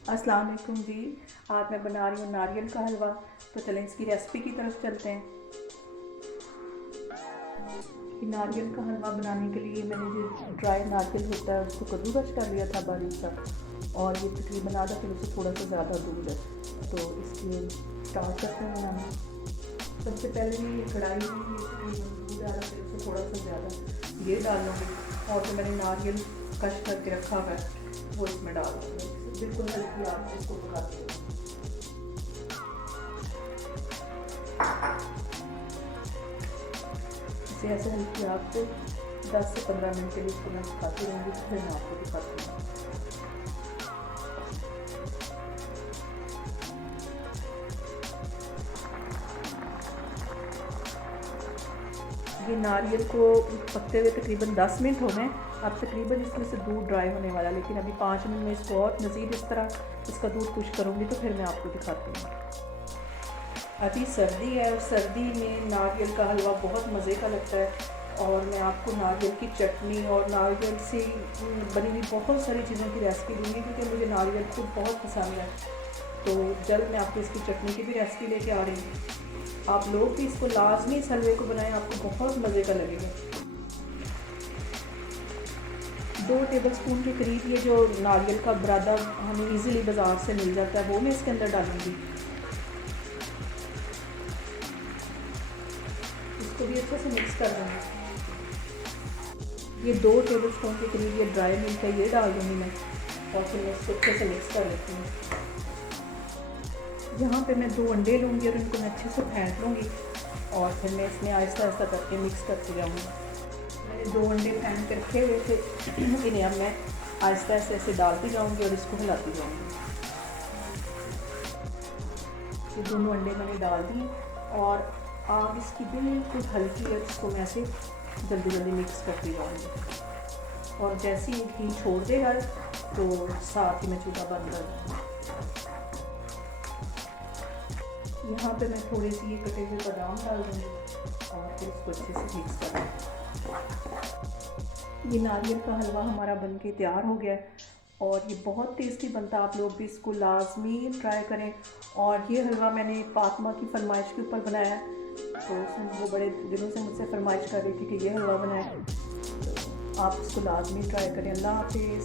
अस्सलाम वालेकुम जी। आज मैं बना रही हूँ नारियल का हलवा। तो चलें इसकी रेसिपी की तरफ चलते हैं। ये नारियल का हलवा बनाने के लिए मैंने जो ड्राई नारियल होता है उसको कद्दूकस कर लिया था बारीक सा, और ये तकरीबन आधा किलो से थोड़ा सा ज़्यादा दूध है। तो इसके स्टार्ट करते हैं बनाना। सबसे पहले ये कढ़ाई में ये तकरीबन दूध आधा किलो से थोड़ा सा ज़्यादा ये डाल लूँगी, और जो मैंने नारियल कश करके रखा हुआ है वो इसमें डाल दूँगी। बिल्कुल हल्की आंच पे इसको पकाते हैं। इसे ऐसे हल्की आंच पे 10 से 15 मिनट के लिए इसको मैं पकाती रहूँगी। तो फिर मैं आपको दिखाती हूँ। ये नारियल को पकते हुए तकरीबन 10 मिनट हो गए। अब तकरीबन इसमें से दूध ड्राई होने वाला, लेकिन अभी 5 मिनट में इसको और मज़ीद इस तरह इसका दूध खुश करूँगी तो फिर मैं आपको दिखाती हूँ। अभी सर्दी है और सर्दी में नारियल का हलवा बहुत मज़े का लगता है। और मैं आपको नारियल की चटनी और नारियल से बनी हुई बहुत सारी चीज़ों की रेसिपी दूँगी, क्योंकि मुझे नारियल खुद बहुत पसंद है। तो जल्द मैं आपको इसकी चटनी की भी रेसिपी लेके आ रही हूँ। आप लोग भी इसको लाजमी इस हलवे को बनाएं, आपको बहुत मज़े का लगेगा। 2 टेबलस्पून के करीब ये जो नारियल का बुरादा हमें इजीली बाज़ार से मिल जाता है वो मैं इसके अंदर डालूँगी। इसको भी अच्छे से मिक्स कर दूँगी। ये 2 टेबलस्पून के करीब ये ड्राई मिल्क है, ये डाल दूँगी मैं, और फिर मैं इसको अच्छे से मिक्स कर लेती हूँ। यहाँ पे मैं 2 अंडे लूँगी और इनको मैं अच्छे से फेंट लूँगी, और फिर मैं इसमें आहिस्ता आहिस्ता करके मिक्स करती जाऊँगी। मैंने 2 अंडे फेंट के रखे हुए थे, इन्हें अब मैं आहिस्ता आहिस्ता ऐसे डालती जाऊँगी और इसको हिलाती जाऊँगी। ये दोनों अंडे मैंने डाल दिए, और आग इसकी बिल्कुल हल्की है, इसको मैं ऐसे जल्दी जल्दी मिक्स करती जाऊँगी। और जैसे ही घी छोड़ देगा तो साथ ही मैं चूल्हा बंद कर दूँगी। यहाँ पे मैं थोड़ी सी ये कटे हुए बादाम डाल दूँगी, और फिर इसको अच्छे से मिक्स कर दूँगी। ये नारियल का हलवा हमारा बनके तैयार हो गया है, और ये बहुत टेस्टी बनता है। आप लोग भी इसको लाजमी ट्राई करें। और ये हलवा मैंने फातिमा की फरमाइश के ऊपर बनाया है, तो वो बड़े दिनों से मुझसे फरमाइश कर रही थी कि ये हलवा बनाए। तो आप इसको लाजमी ट्राई करें। अल्लाह हाफिज़।